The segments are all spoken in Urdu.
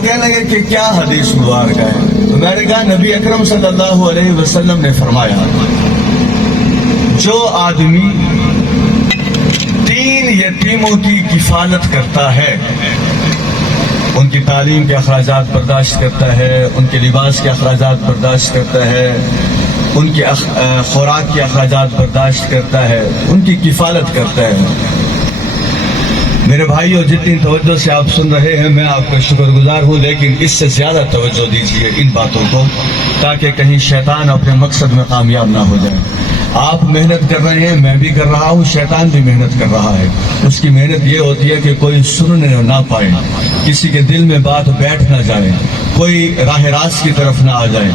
وہ کہنے لگے کہ کیا حدیث مبارک ہے؟ تو میں نے کہا نبی اکرم صلی اللہ علیہ وسلم نے فرمایا جو آدمی 3 یتیموں کی کفالت کرتا ہے، ان کی تعلیم کے اخراجات برداشت کرتا ہے، ان کے لباس کے اخراجات برداشت کرتا ہے، ان کے خوراک کے اخراجات برداشت کرتا ہے، ان کی کفالت کرتا ہے۔ میرے بھائیو، جتنی توجہ سے آپ سن رہے ہیں میں آپ کا شکر گزار ہوں، لیکن اس سے زیادہ توجہ دیجیے ان باتوں کو، تاکہ کہیں شیطان اپنے مقصد میں کامیاب نہ ہو جائے۔ آپ محنت کر رہے ہیں، میں بھی کر رہا ہوں، شیطان بھی محنت کر رہا ہے۔ اس کی محنت یہ ہوتی ہے کہ کوئی سننے نہ پائے، کسی کے دل میں بات بیٹھ نہ جائے، کوئی راہ راست کی طرف نہ آ جائے۔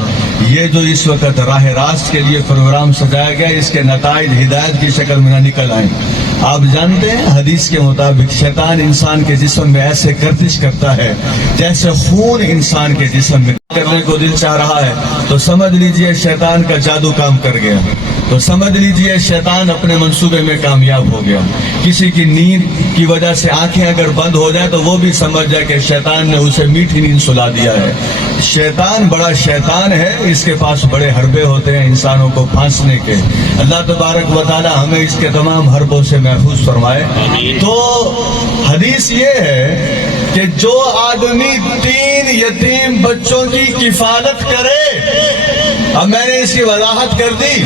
یہ جو اس وقت راہ راست کے لیے پروگرام سجایا گیا، اس کے نتائج ہدایت کی شکل میں نہ نکل آئیں۔ آپ جانتے ہیں حدیث کے مطابق شیطان انسان کے جسم میں ایسے گردش کرتا ہے جیسے خون انسان کے جسم میں کرنے کو دل چاہ رہا ہے، تو سمجھ لیجئے شیطان کا جادو کام کر گیا، تو سمجھ لیجئے شیطان اپنے منصوبے میں کامیاب ہو گیا۔ کسی کی نیند کی وجہ سے آنکھیں اگر بند ہو جائے تو وہ بھی سمجھ جائے کہ شیطان نے اسے میٹھی نیند سلا دیا ہے۔ شیطان بڑا شیطان ہے، اس کے پاس بڑے حربے ہوتے ہیں انسانوں کو پھانسنے کے۔ اللہ تبارک و تعالی ہمیں اس کے تمام حربوں سے محفوظ فرمائے۔ تو حدیث یہ ہے کہ جو آدمی 3 یتیم بچوں کی کفالت کرے، اب میں نے اس کی وضاحت کر دی،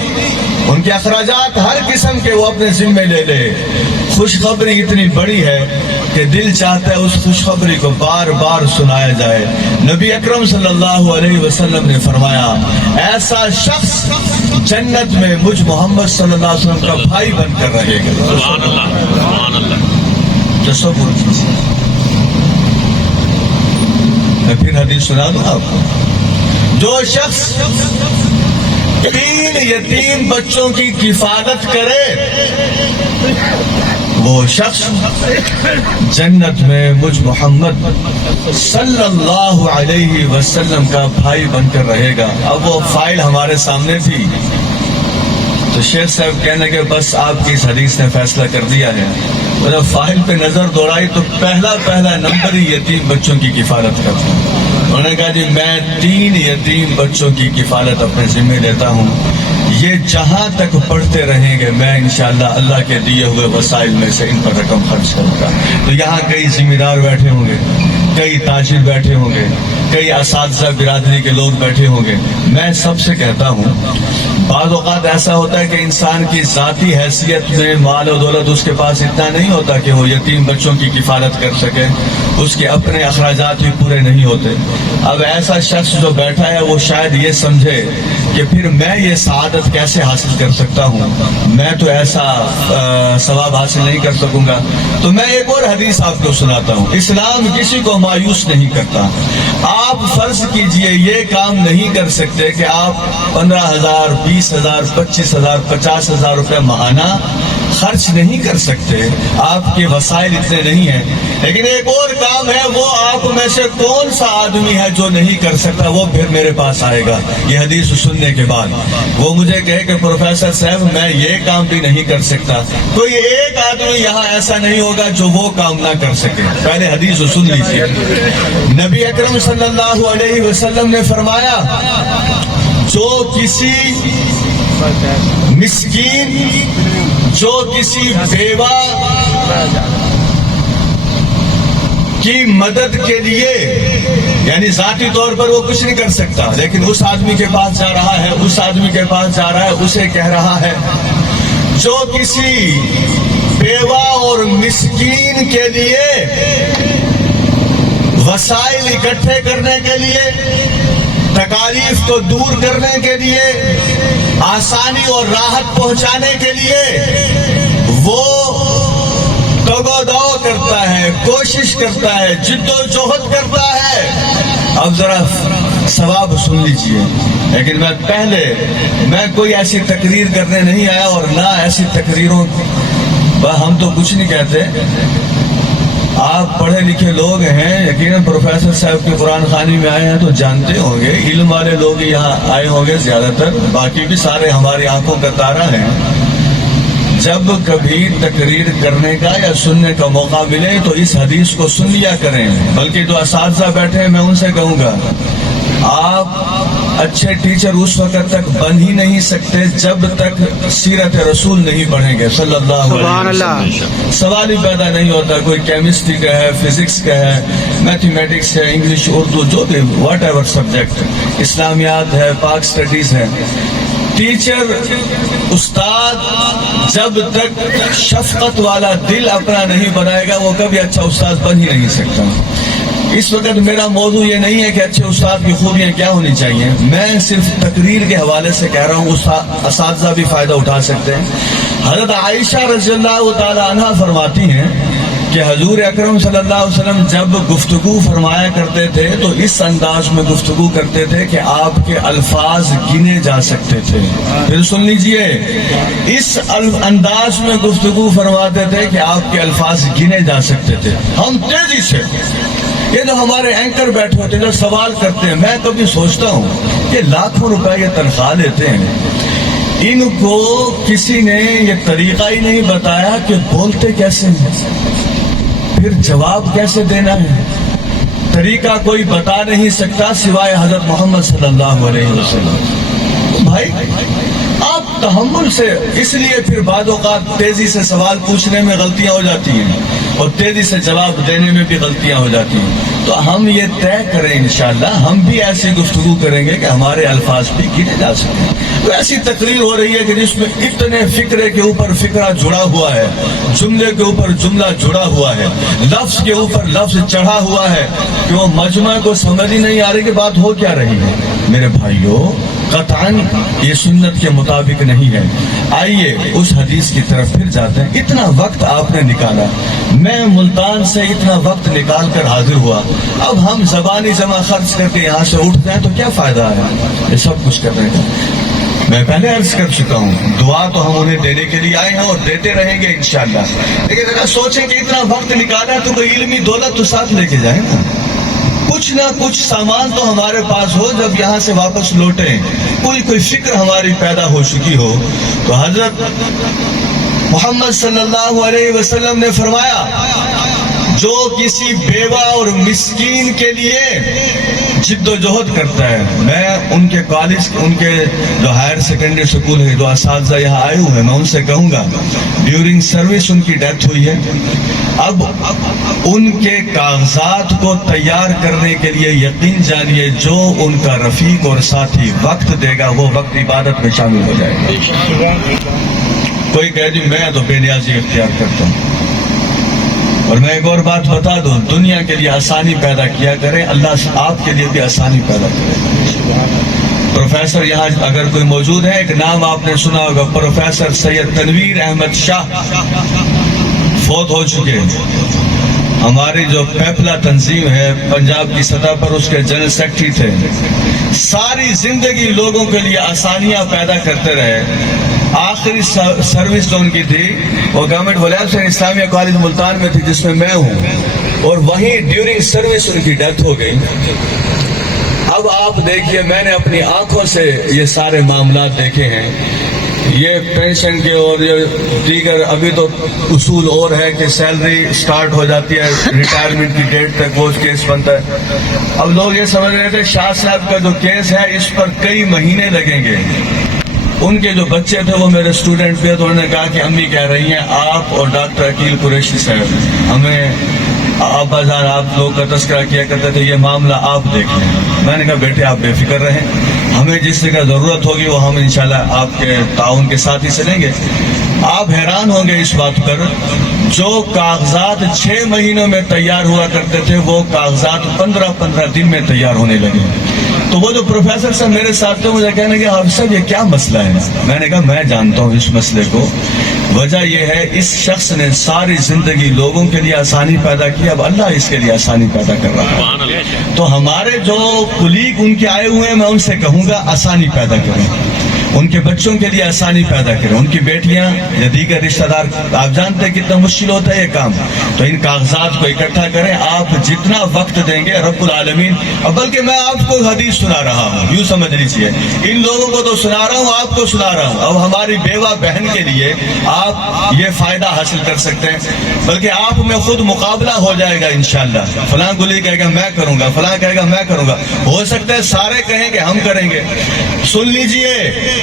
ان کے اخراجات ہر قسم کے وہ اپنے ذمہ لے لے۔ خوشخبری اتنی بڑی ہے کہ دل چاہتا ہے اس خوشخبری کو بار بار سنایا جائے۔ نبی اکرم صلی اللہ علیہ وسلم نے فرمایا ایسا شخص جنت میں مجھ محمد صلی اللہ علیہ وسلم کا بھائی بن کر رہے گا۔ سبحان اللہ، سبحان اللہ۔ تصور کیجیے، میں پھر حدیث سنا دوں آپ کو۔ جو شخص 3 یتیم بچوں کی کفالت کرے، وہ شخص جنت میں مجھ محمد صلی اللہ علیہ وسلم کا بھائی بن کر رہے گا۔ اب وہ فائل ہمارے سامنے تھی تو شیخ صاحب کہنے لگے بس آپ کی اس حدیث نے فیصلہ کر دیا ہے۔ جب فائل پہ نظر دوڑائی تو پہلا نمبر ہی یتیم بچوں کی کفالت کا تھا۔ انہوں نے کہا جی میں 3 یتیم بچوں کی کفالت اپنے ذمہ لیتا ہوں، یہ جہاں تک پڑھتے رہیں گے میں انشاءاللہ اللہ کے دیے ہوئے وسائل میں سے ان پر رقم خرچ کروں گا۔ تو یہاں کئی ذمہ دار بیٹھے ہوں گے، کئی تاجر بیٹھے ہوں گے، کئی اساتذہ برادری کے لوگ بیٹھے ہوں گے۔ میں سب سے کہتا ہوں بعض اوقات ایسا ہوتا ہے کہ انسان کی ذاتی حیثیت میں مال و دولت اس کے پاس اتنا نہیں ہوتا کہ وہ یتیم بچوں کی کفالت کر سکے، اس کے اپنے اخراجات بھی پورے نہیں ہوتے۔ اب ایسا شخص جو بیٹھا ہے وہ شاید یہ سمجھے کہ پھر میں یہ سعادت کیسے حاصل کر سکتا ہوں، میں تو ایسا ثواب حاصل نہیں کر سکوں گا۔ تو میں ایک اور حدیث آپ کو سناتا ہوں۔ اسلام کسی کو مایوس نہیں کرتا۔ آپ فرض کیجئے یہ کام نہیں کر سکتے کہ آپ 15,000 20,000 25,000 50,000 روپے ماہانہ خرچ نہیں کر سکتے، آپ کے وسائل اتنے نہیں ہیں، لیکن ایک اور کام ہے، وہ آپ میں سے کون سا آدمی ہے جو نہیں کر سکتا، وہ پھر میرے پاس آئے گا یہ حدیث سننے کے بعد۔ وہ مجھے کہے کہ پروفیسر صاحب میں یہ کام بھی نہیں کر سکتا، کوئی ایک آدمی یہاں ایسا نہیں ہوگا جو وہ کام نہ کر سکے۔ پہلے حدیث سن لیجیے۔ نبی اکرم صلی اللہ علیہ وسلم نے فرمایا جو کسی مسکین، جو کسی بیوہ کی مدد کے لیے، یعنی ذاتی طور پر وہ کچھ نہیں کر سکتا لیکن اس آدمی کے پاس جا رہا ہے، اس آدمی کے پاس جا رہا ہے، اسے کہہ رہا ہے جو کسی بیوہ اور مسکین کے لیے وسائل اکٹھے کرنے کے لیے، تکالیف کو دور کرنے کے لیے، آسانی اور راحت پہنچانے کے لیے وہ تگ و دو کرتا ہے، کوشش کرتا ہے، جد و جہد کرتا ہے۔ اب ذرا ثواب سن لیجئے، لیکن میں کوئی ایسی تقریر کرنے نہیں آیا، اور نہ ایسی تقریروں ہم تو کچھ نہیں کہتے۔ آپ پڑھے لکھے لوگ ہیں، یقیناً پروفیسر صاحب کے قرآن خوانی میں آئے ہیں تو جانتے ہوں گے، علم والے لوگ یہاں آئے ہوں گے زیادہ تر، باقی بھی سارے ہماری آنکھوں کا تارا ہیں۔ جب کبھی تقریر کرنے کا یا سننے کا موقع ملے تو اس حدیث کو سن لیا کریں. بلکہ جو اساتذہ بیٹھے ہیں میں ان سے کہوں گا آپ اچھے ٹیچر اس وقت تک بن ہی نہیں سکتے جب تک سیرت رسول نہیں پڑھیں گے صلی اللہ علیہ وسلم. سوال ہی پیدا نہیں ہوتا. کوئی کیمسٹری کا ہے, فزکس کا ہے, میتھمیٹکس ہے, انگلش, اردو, جو بھی واٹ ایور سبجیکٹ, اسلامیات ہے, پاک سٹڈیز ہے. ٹیچر, استاد جب تک شفقت والا دل اپنا نہیں بنائے گا وہ کبھی اچھا استاد بن ہی نہیں سکتا. اس وقت میرا موضوع یہ نہیں ہے کہ اچھے استاد کی خوبیاں کیا ہونی چاہیے, میں صرف تقریر کے حوالے سے کہہ رہا ہوں. اساتذہ بھی فائدہ اٹھا سکتے ہیں. حضرت عائشہ رضی اللہ تعالی عنہا فرماتی ہیں کہ حضور اکرم صلی اللہ علیہ وسلم جب گفتگو فرمایا کرتے تھے تو اس انداز میں گفتگو کرتے تھے کہ آپ کے الفاظ گنے جا سکتے تھے. پھر سن لیجئے, اس انداز میں گفتگو فرماتے تھے کہ آپ کے الفاظ گنے جا سکتے تھے. ہم تیزی سے, یہ جو ہمارے اینکر بیٹھے ہوتے ہیں جو سوال کرتے ہیں, میں کبھی سوچتا ہوں کہ لاکھوں روپے یہ تنخواہ لیتے ہیں, ان کو کسی نے یہ طریقہ ہی نہیں بتایا کہ بولتے کیسے ہیں, پھر جواب کیسے دینا ہے. طریقہ کوئی بتا نہیں سکتا سوائے حضرت محمد صلی اللہ علیہ وسلم. بھائی آپ تحمل سے, اس لیے پھر بعض اوقات تیزی سے سوال پوچھنے میں غلطیاں ہو جاتی ہیں اور تیزی سے جواب دینے میں بھی غلطیاں ہو جاتی ہیں. تو ہم یہ طے کریں انشاءاللہ, ہم بھی ایسی گفتگو کریں گے کہ ہمارے الفاظ بھی گنے جا سکیں. تو ایسی تقریر ہو رہی ہے کہ جس میں اتنے فکرے کے اوپر فکرہ جڑا ہوا ہے, جملے کے اوپر جملہ جڑا ہوا ہے, لفظ کے اوپر لفظ چڑھا ہوا ہے کہ وہ مجمع کو سمجھ ہی نہیں آ رہی کہ بات ہو کیا رہی ہے. میرے بھائیوں, قطعاً یہ سنت کے مطابق نہیں ہے. آئیے اس حدیث کی طرف پھر جاتے ہیں. اتنا وقت آپ نے نکالا, میں ملتان سے اتنا وقت نکال کر حاضر ہوا, اب ہم زبانی جمع خرچ کر کے یہاں سے اٹھ جائیں تو کیا فائدہ ہے یہ سب کچھ کرنے کا. میں پہلے عرض کر چکا ہوں, دعا تو ہم انہیں دینے کے لیے آئے ہیں اور دیتے رہیں گے انشاءاللہ. لیکن اگر سوچیں کہ اتنا وقت نکالا ہے تو کوئی علمی دولت تو ساتھ لے کے جائیں نا, کچھ نہ کچھ سامان تو ہمارے پاس ہو جب یہاں سے واپس لوٹیں, کوئی فکر ہماری پیدا ہو چکی ہو. تو حضرت محمد صلی اللہ علیہ وسلم نے فرمایا, جو کسی بیوہ اور مسکین کے لیے جد و جہد کرتا ہے, میں ان کے کالج, ان کے جو ہائر سیکنڈری سکول ہے, جو اساتذہ یہاں آئے ہوئے ہیں, میں ان سے کہوں گا ڈیورنگ سروس ان کی ڈیتھ ہوئی ہے, اب ان کے کاغذات کو تیار کرنے کے لیے یقین جانیے جو ان کا رفیق اور ساتھی وقت دے گا وہ وقت عبادت میں شامل ہو جائے گا. کوئی کہہ دی میں تو بے نیازی اختیار کرتا ہوں. اور میں ایک اور بات بتا دوں, دنیا کے لیے آسانی پیدا کیا کریں, اللہ آپ کے لیے بھی آسانی پیدا کرے. پروفیسر یہاں اگر کوئی موجود ہے, ایک نام آپ نے سنا ہوگا, پروفیسر سید تنویر احمد شاہ, فوت ہو چکے. ہماری جو پیپلا تنظیم ہے پنجاب کی سطح پر, اس کے جنرل سیکرٹری تھے. ساری زندگی لوگوں کے لیے آسانیاں پیدا کرتے رہے. آخری سروس جو ان کی تھی وہ گورنمنٹ ولیعصر اسلامیہ کالج ملتان میں تھی جس میں میں ہوں, اور وہیں ڈیورنگ سروس ان کی ڈیتھ ہو گئی. اب آپ دیکھیے, میں نے اپنی آنکھوں سے یہ سارے معاملات دیکھے ہیں. یہ پینشن کے اور یہ دیگر ابھی تو اصول اور ہے کہ سیلری سٹارٹ ہو جاتی ہے ریٹائرمنٹ کی ڈیٹ تک, وہ کیس بنتا ہے. اب لوگ یہ سمجھ رہے تھے شاہ صاحب کا جو کیس ہے اس پر کئی مہینے لگیں گے. ان کے جو بچے تھے وہ میرے اسٹوڈنٹ تھے, تو انہوں نے کہا کہ امی کہہ رہی ہیں آپ اور ڈاکٹر عقیل قریشی صاحب ہمیں ابا جان آپ لوگ کا تذکرہ کیا کرتے تھے, یہ معاملہ آپ دیکھ لیں. میں نے کہا بیٹے آپ بے فکر رہیں, ہمیں جس جگہ ضرورت ہوگی وہ ہم انشاءاللہ آپ کے تعاون کے ساتھ ہی چلیں گے. آپ حیران ہوں گے اس بات پر, جو کاغذات 6 مہینوں میں تیار ہوا کرتے تھے وہ کاغذات 15 دن میں تیار ہونے لگے. تو وہ جو پروفیسر صاحب میرے ساتھ تھے مجھے کہنے کہ حافظ صاحب یہ کیا مسئلہ ہے. میں نے کہا میں جانتا ہوں اس مسئلے کو. وجہ یہ ہے اس شخص نے ساری زندگی لوگوں کے لیے آسانی پیدا کی, اب اللہ اس کے لیے آسانی پیدا کر رہا ہے. تو ہمارے جو کلیگ ان کے آئے ہوئے ہیں, میں ان سے کہوں گا آسانی پیدا کریں. ان کے بچوں کے لیے آسانی پیدا کریں. ان کی بیٹیاں یا دیگر رشتہ دار, آپ جانتے ہیں کتنا مشکل ہوتا ہے یہ کام, تو ان کاغذات کو اکٹھا کریں. آپ جتنا وقت دیں گے رب العالمین, بلکہ میں آپ کو حدیث سنا رہا ہوں, یوں سمجھ لیجیے, ان لوگوں کو تو سنا رہا ہوں, آپ کو سنا رہا ہوں. اب ہماری بیوہ بہن کے لیے آپ یہ فائدہ حاصل کر سکتے ہیں, بلکہ آپ میں خود مقابلہ ہو جائے گا انشاءاللہ. فلاں گلی کہے گا میں کروں گا, فلاں کہے گا میں کروں گا, ہو سکتا ہے سارے کہیں گے ہم کریں گے. سن لیجئے,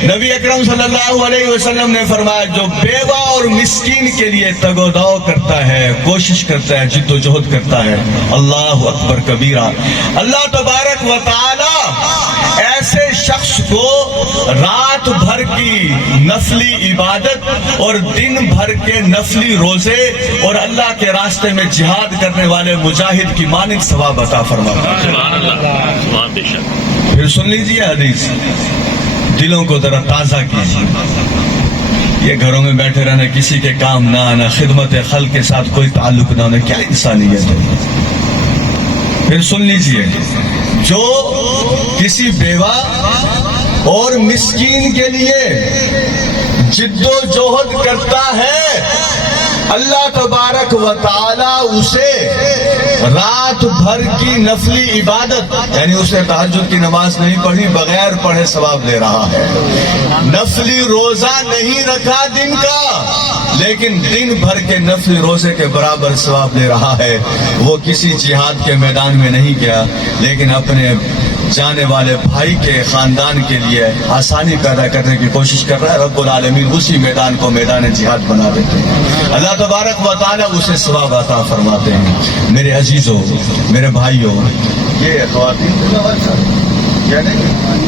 نبی اکرم صلی اللہ علیہ وسلم نے فرمایا جو بیوہ اور مسکین کے لیے تگ و دو کرتا ہے, کوشش کرتا ہے, جد و جہد کرتا ہے, اللہ اکبر کبیرہ, اللہ تبارک و تعالی ایسے شخص کو رات بھر کی نفلی عبادت اور دن بھر کے نفلی روزے اور اللہ کے راستے میں جہاد کرنے والے مجاہد کی مانند ثواب عطا فرماتا ہے. سبحان اللہ, سبحان بے شک. پھر سن لیجیے حدیث, دلوں کو ذرا تازہ کیجیے. یہ گھروں میں بیٹھے رہنا, کسی کے کام نہ آنا, خدمت خلق کے ساتھ کوئی تعلق نہ ہونا, کیا انسانیت ہے. پھر سن لیجیے, جو کسی بیوہ اور مسکین کے لیے جد و جہد کرتا ہے, اللہ تبارک و تعالی اسے رات بھر کی نفلی عبادت, یعنی اسے تہجد کی نماز نہیں پڑھی, بغیر پڑھے ثواب دے رہا ہے. نفلی روزہ نہیں رکھا دن کا, لیکن دن بھر کے نفلی روزے کے برابر ثواب دے رہا ہے. وہ کسی جہاد کے میدان میں نہیں گیا, لیکن اپنے جانے والے بھائی کے خاندان کے لیے آسانی پیدا کرنے کی کوشش کر رہا ہے. رب العالمین اسی میدان کو میدان جہاد بنا دیتے ہیں. اللہ تبارک و تعالی اسے ثواب عطا فرماتے ہیں. میرے عزیزوں, میرے بھائیوں, یہ خواتین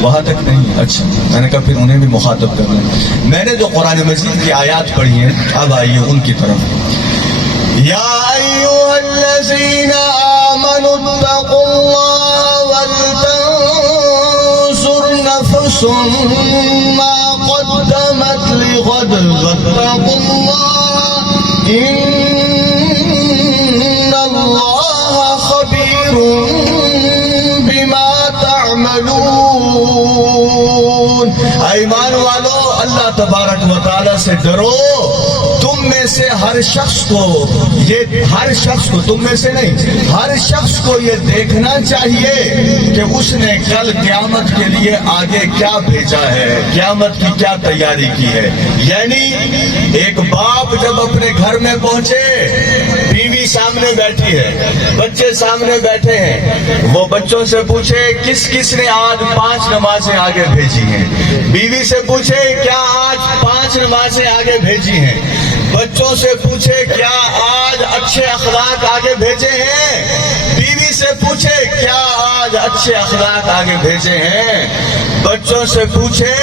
وہاں تک نہیں, اچھا میں نے کہا پھر انہیں بھی مخاطب کرنا ہے. میں نے جو قرآن مجید کی آیات پڑھی ہیں, اب آئیے ان کی طرف. یا ایھا الذین آمنوا اتقوا اللہ ولتنظر نفس ما قدمت لغد واتقوا اللہ ان اللہ خبیر بما تعملون. ایمان والو, اللہ تبارک و تعالی سے ڈرو. تم میں سے ہر شخص کو, یہ ہر شخص کو, تم میں سے نہیں, ہر شخص کو یہ دیکھنا چاہیے کہ اس نے کل قیامت کے لیے آگے کیا بھیجا ہے, قیامت کی کیا تیاری کی ہے. یعنی ایک باپ جب اپنے گھر میں پہنچے, بیوی سامنے بیٹھی ہے, بچے سامنے بیٹھے ہیں, وہ بچوں سے پوچھے کس کس نے آج 5 نمازیں آگے بھیجی ہیں. بیوی سے پوچھے کیا آج 5 نمازیں آگے بھیجی ہیں. بچوں سے پوچھے کیا آج اچھے اخلاق آگے بھیجے ہیں. بیوی سے پوچھے کیا آج اچھے اخلاق آگے بھیجے ہیں. بچوں سے پوچھے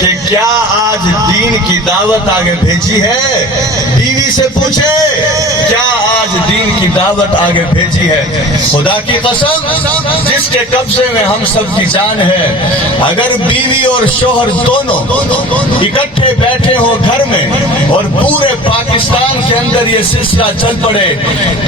کہ کیا آج دین کی دعوت آگے بھیجی ہے. بیوی سے پوچھے کیا آج دین کی دعوت آگے بھیجی ہے. خدا کی قسم, جس کے قبضے میں ہم سب کی جان ہے, اگر بیوی اور شوہر دونوں اکٹھے بیٹھے ہوں گھر میں اور پورے پاکستان کے اندر یہ سلسلہ چل پڑے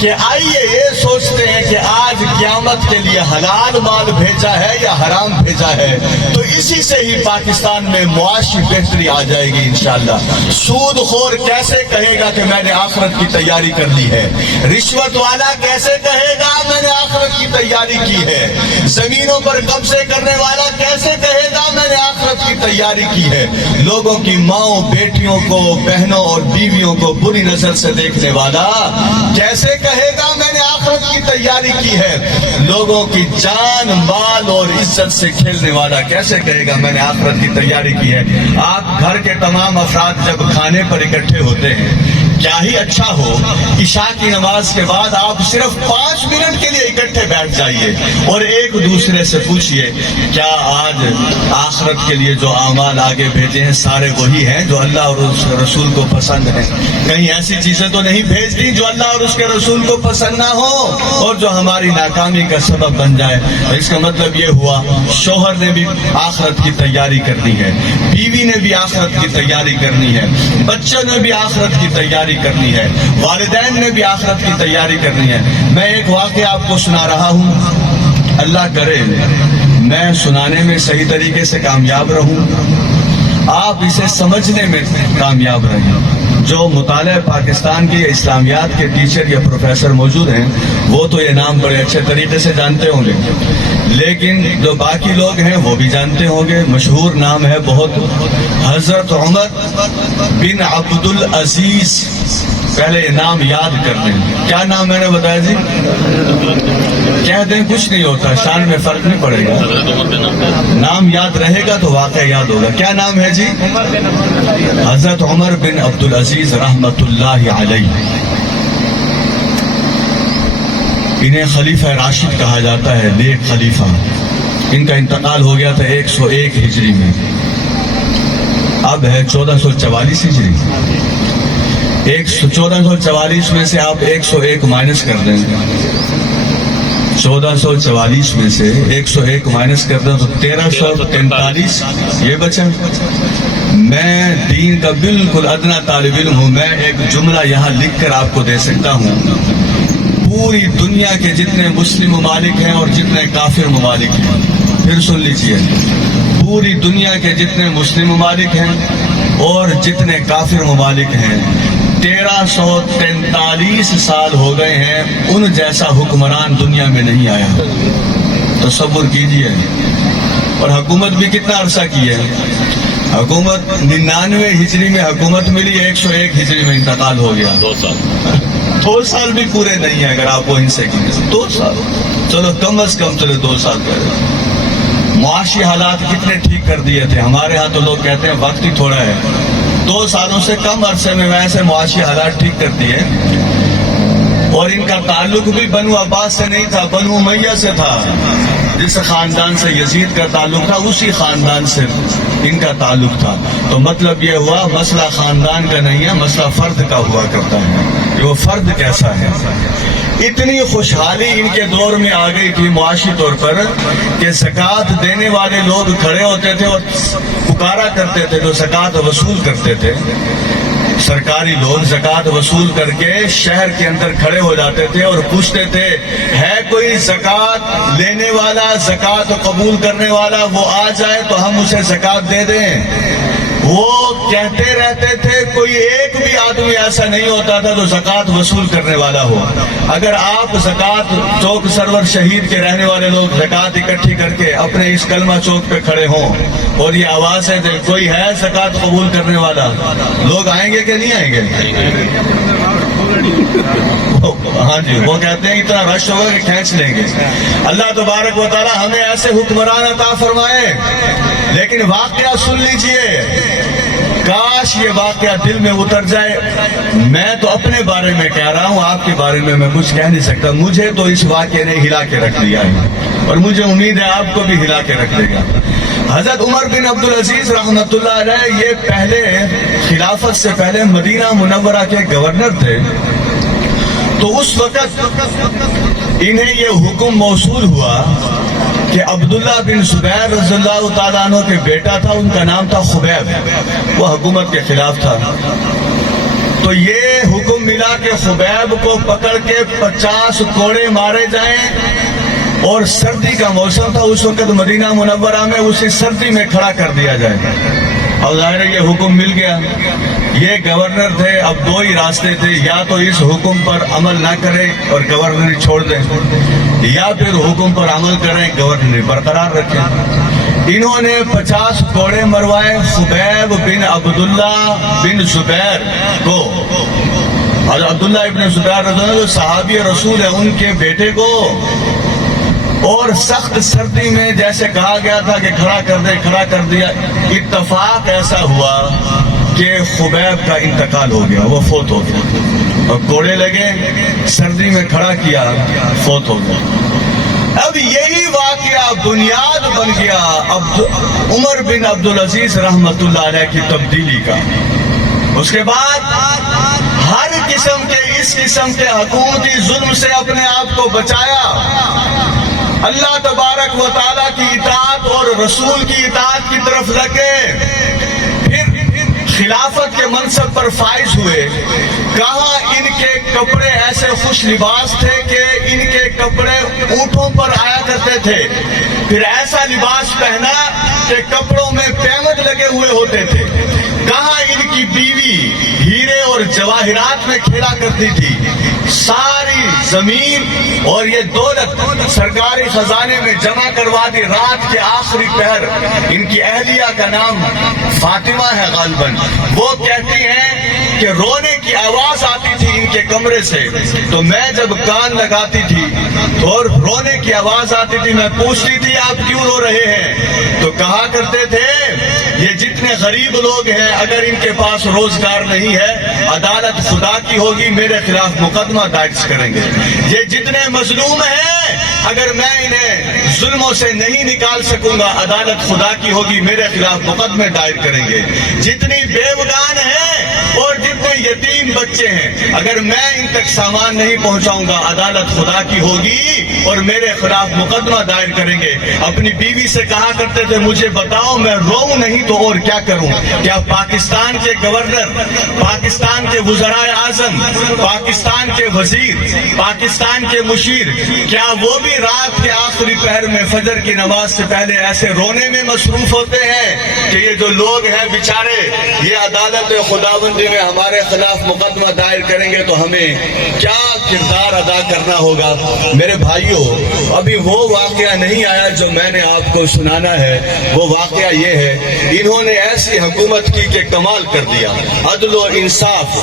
کہ آئیے یہ سوچتے ہیں کہ آج قیامت کے لیے حلال مال بھیجا ہے یا حرام بھیجا ہے, تو اسی سے ہی پاکستان میں معاشی بہتری آ جائے گی انشاءاللہ. سود خور کیسے کہے گا کہ میں نے آخرت کی تیاری کر لی ہے. رشوت والا کیسے کہے گا میں نے آخرت کی تیاری کی ہے. زمینوں پر قبضے کرنے والا کیسے کہے گا میں نے آخرت کی تیاری کی ہے. لوگوں کی ماؤں, بیٹیوں کو, بہنوں اور بیویوں کو بری نظر سے دیکھنے والا کیسے کہے گا میں نے آخرت کی تیاری کی ہے. لوگوں کی جان, مال اور عزت سے کھیلنے والا کیسے کہے گا میں نے آخرت کی تیاری کی ہے. آپ گھر کے تمام افراد جب کھانے پر اکٹھے ہوتے ہیں, کیا ہی اچھا ہو عشاء کی نماز کے بعد آپ صرف 5 منٹ کے لیے اکٹھے بیٹھ جائیے اور ایک دوسرے سے پوچھئے کیا آج آخرت کے لیے جو اعمال آگے بھیجے ہیں سارے وہی ہیں جو اللہ اور اس رسول کو پسند ہیں. کہیں ایسی چیزیں تو نہیں بھیج دی جو اللہ اور اس کے رسول کو پسند نہ ہو اور جو ہماری ناکامی کا سبب بن جائے. اس کا مطلب یہ ہوا شوہر نے بھی آخرت کی تیاری کرنی ہے, بیوی نے بھی آخرت کی تیاری کرنی ہے, بچوں نے بھی آخرت کی تیاری کرنی ہے, والدین نے بھی آخرت کی تیاری کرنی ہے. میں ایک واقعہ آپ کو سنا رہا ہوں, اللہ کرے میں سنانے میں صحیح طریقے سے کامیاب رہوں. آپ اسے سمجھنے میں کامیاب رہیں۔ جو مطالعہ پاکستان کے اسلامیات کے ٹیچر یا پروفیسر موجود ہیں وہ تو یہ نام بڑے اچھے طریقے سے جانتے ہوں گے، لیکن جو باقی لوگ ہیں وہ بھی جانتے ہوں گے۔ مشہور نام ہے بہت، حضرت عمر بن عبد العزیز۔ پہلے یہ نام یاد کر لیں۔ کیا نام میں نے بتایا جی؟ کہہ دیں کچھ نہیں ہوتا، شان میں فرق نہیں پڑے گا، نام یاد رہے گا تو واقعہ یاد ہوگا۔ کیا نام ہے جی؟ حضرت عمر بن عبد العزیز رحمت اللہ علیہ۔ انہیں خلیفہ راشد کہا جاتا ہے، نیک خلیفہ۔ ان کا انتقال ہو گیا تھا 101 ہجری میں، اب ہے 1444 ہجری۔ 1444 میں سے آپ 101 مائنس کر دیں، 1444 میں سے 101 مائنس کر دیں تو 1343 یہ بچا۔ میں دین کا بالکل ادنا طالب علم ہوں، میں ایک جملہ یہاں لکھ کر آپ کو دے سکتا ہوں۔ پوری دنیا کے جتنے مسلم ممالک ہیں اور جتنے کافر ممالک ہیں، پھر سن لیجئے، پوری دنیا کے جتنے مسلم ممالک ہیں اور جتنے کافر ممالک ہیں، 1343 سال ہو گئے ہیں، ان جیسا حکمران دنیا میں نہیں آیا۔ تصور کیجئے۔ اور حکومت بھی کتنا عرصہ کی ہے؟ حکومت 99 ہجری میں حکومت ملی، 101 ہجری میں انتقال ہو گیا۔ 2 سال 2 سال بھی پورے نہیں ہیں اگر آپ کو ان سے کی 2 سال، چلو کم از کم چلے 2 سال پہلے۔ معاشی حالات کتنے ٹھیک کر دیے تھے ہمارے ہاں، تو لوگ کہتے ہیں وقت ہی تھوڑا ہے۔ 2 سالوں سے کم عرصے میں ویسے معاشی حالات ٹھیک کر دیے۔ اور ان کا تعلق بھی بنو عباس سے نہیں تھا، بنو امیہ سے تھا۔ جس خاندان سے یزید کا تعلق تھا اسی خاندان سے ان کا تعلق تھا۔ تو مطلب یہ ہوا مسئلہ خاندان کا نہیں ہے، مسئلہ فرد کا ہوا کرتا ہے کہ وہ فرد کیسا ہے۔ اتنی خوشحالی ان کے دور میں آ گئی تھی معاشی طور پر کہ زکوٰۃ دینے والے لوگ کھڑے ہوتے تھے اور پکارا کرتے تھے، جو زکوٰۃ وصول کرتے تھے، سرکاری لوگ زکوٰۃ وصول کر کے شہر کے اندر کھڑے ہو جاتے تھے اور پوچھتے تھے ہے کوئی زکوٰۃ لینے والا، زکوٰۃ قبول کرنے والا، وہ آ جائے تو ہم اسے زکوٰۃ دے دیں۔ وہ کہتے رہتے تھے، کوئی ایک بھی آدمی ایسا نہیں ہوتا تھا جو زکوٰۃ وصول کرنے والا ہو۔ اگر آپ زکوٰۃ چوک سرور شہید کے رہنے والے لوگ زکوٰۃ اکٹھی کر کے اپنے اس کلمہ چوک پہ کھڑے ہوں اور یہ آواز ہے کوئی ہے زکوٰۃ قبول کرنے والا، لوگ آئیں گے کہ نہیں آئیں گے؟ ہاں جی، وہ کہتے ہیں اتنا رش ہوگا کہ کھینچ لیں گے۔ اللہ تبارک و تعالی ہمیں ایسے حکمران عطا فرمائے۔ لیکن واقعہ سن لیجئے، کاش یہ واقعہ دل میں اتر جائے۔ میں تو اپنے بارے میں کہہ رہا ہوں، آپ کے بارے میں کچھ کہہ نہیں سکتا۔ مجھے تو اس واقعے نے ہلا کے رکھ دیا ہے اور مجھے امید ہے آپ کو بھی ہلا کے رکھ دے گا۔ حضرت عمر بن عبد العزیز رحمت اللہ علیہ یہ پہلے خلافت سے پہلے مدینہ منورہ کے گورنر تھے۔ تو اس وقت انہیں یہ حکم موصول ہوا کہ عبداللہ بن زبیر رضی اللہ تعالیٰ عنہ کے بیٹا تھا، ان کا نام تھا خبیب، وہ حکومت کے خلاف تھا۔ تو یہ حکم ملا کہ خبیب کو پکڑ کے 50 کوڑے مارے جائیں اور سردی کا موسم تھا اس وقت مدینہ منورہ میں، اسی سردی میں کھڑا کر دیا جائے۔ اور ظاہر ہے یہ حکم مل گیا۔ یہ گورنر تھے، اب 2 ہی راستے تھے، یا تو اس حکم پر عمل نہ کریں اور گورنری چھوڑ دیں، یا پھر حکم پر عمل کریں، گورنری برقرار رکھیں۔ انہوں نے 50 کوڑے مروائے خبیب بن عبداللہ بن زبیر کو، اور عبداللہ ابن زبیر رضی اللہ جو صحابی رسول ہے ان کے بیٹے کو، اور سخت سردی میں جیسے کہا گیا تھا کہ کھڑا کر دے، کھڑا کر دیا۔ اتفاق ایسا ہوا کہ خبیب کا انتقال ہو گیا، وہ فوت ہو گیا، اور کوڑے لگے، سردی میں کھڑا کیا، فوت ہو گیا۔ اب یہی واقعہ بنیاد بن گیا عمر بن عبد العزیز رحمت اللہ علیہ کی تبدیلی کا۔ اس کے بعد ہر قسم کے اس قسم کے حکومتی ظلم سے اپنے آپ کو بچایا، اللہ تبارک و تعالیٰ کی اطاعت اور رسول کی اطاعت کی طرف لگے، پھر خلافت کے منصب پر فائز ہوئے، کہاں ان کے کپڑے ایسے خوش لباس تھے کہ ان کے کپڑے اونٹوں پر آیا کرتے تھے، پھر ایسا لباس پہنا کہ کپڑوں میں پیمد لگے ہوئے ہوتے تھے، کہاں ان کی بیوی ہیرے اور جواہرات میں کھیلا کرتی تھی، ساری زمین اور یہ دولت سرکاری خزانے میں جمع کروا دی، رات کے آخری پہر ان کی اہلیہ کا نام فاطمہ ہے غالباً، وہ کہتی ہیں کہ رونے کی آواز آتی تھی ان کے کمرے سے، تو میں جب کان لگاتی تھی تو رونے کی آواز آتی تھی، میں پوچھتی تھی آپ کیوں رو رہے ہیں، تو کہا کرتے تھے یہ جتنے غریب لوگ ہیں اگر ان کے پاس روزگار نہیں ہے عدالت خدا کی ہوگی، میرے خلاف مقدمہ دائر کریں گے، یہ جتنے مظلوم ہیں اگر میں انہیں ظلموں سے نہیں نکال سکوں گا عدالت خدا کی ہوگی، میرے خلاف مقدمے دائر کریں گے، جتنی بیوگان ہیں اور جتنے یتیم بچے ہیں اگر میں ان تک سامان نہیں پہنچاؤں گا عدالت خدا کی ہوگی اور میرے خلاف مقدمہ دائر کریں گے۔ اپنی بیوی سے کہا کرتے تھے مجھے بتاؤ میں روؤں نہیں تو اور کیا کروں، کیا پاکستان کے گورنر، پاکستان کے وزرائے اعظم، پاکستان کے وزیر، پاکستان کے مشیر، کیا وہ بھی رات کے آخری پہر میں فجر کی نماز سے پہلے ایسے رونے میں مصروف ہوتے ہیں کہ یہ جو لوگ ہیں بیچارے یہ عدالت خداوندی میں ہمارے خلاف مقدمہ دائر کریں گے تو ہمیں کیا کردار ادا کرنا ہوگا؟ میرے بھائیوں، ابھی وہ واقعہ نہیں آیا جو میں نے آپ کو سنانا ہے، وہ واقعہ یہ ہے انہوں نے ایسی حکومت کی کہ کمال کر دیا، عدل و انصاف،